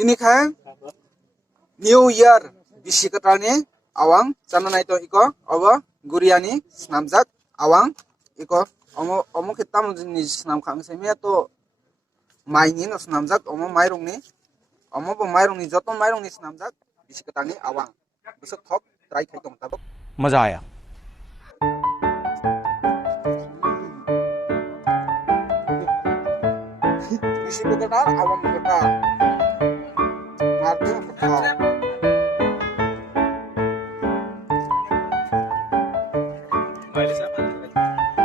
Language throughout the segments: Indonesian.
ini kan New Year bisikatani awang chana nai to iko obo guriani snamjak awang iko omo kitam ni snam khang semia to maini no snamjak omo mairong bo mairong ni joto mairong ni snamjak bisikatani awang besok thok try khai tong tabok मजा आया bisikatan awang kata martin kata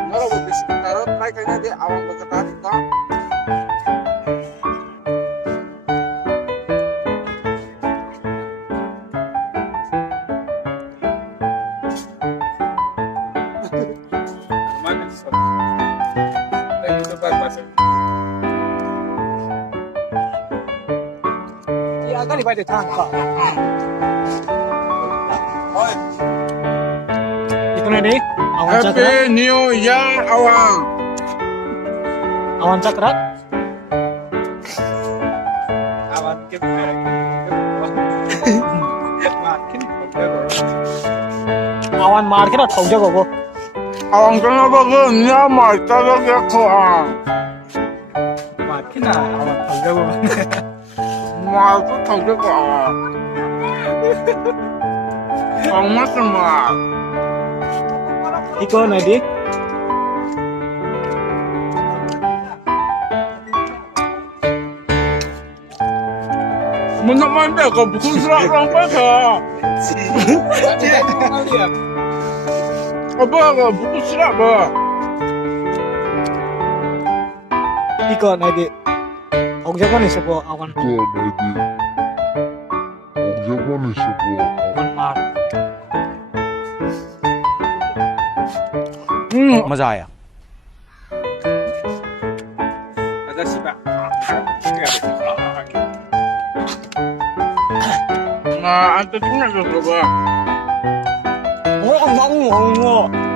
kalau bisikatan try kayaknya dia awang kata kita Agak dibayar tangkap. Itu nih deh, awan cakra. Happy New Year awang. Awan cakra. Awan Awan market atau jago kok. Awang kena bagus nyamai tagak ya koang. makin awan jago. Mal tuh tagak koang. Koang macam mal. Iko nih deh. Mana mana kau bukan serak orang pada. Apa kau bukan serak apa? Iko nih deh. Aku jago nih sebuah awan awan mar. मजा आया Ada sih pak. Nah, antu punya tu apa? Oh, ang bango.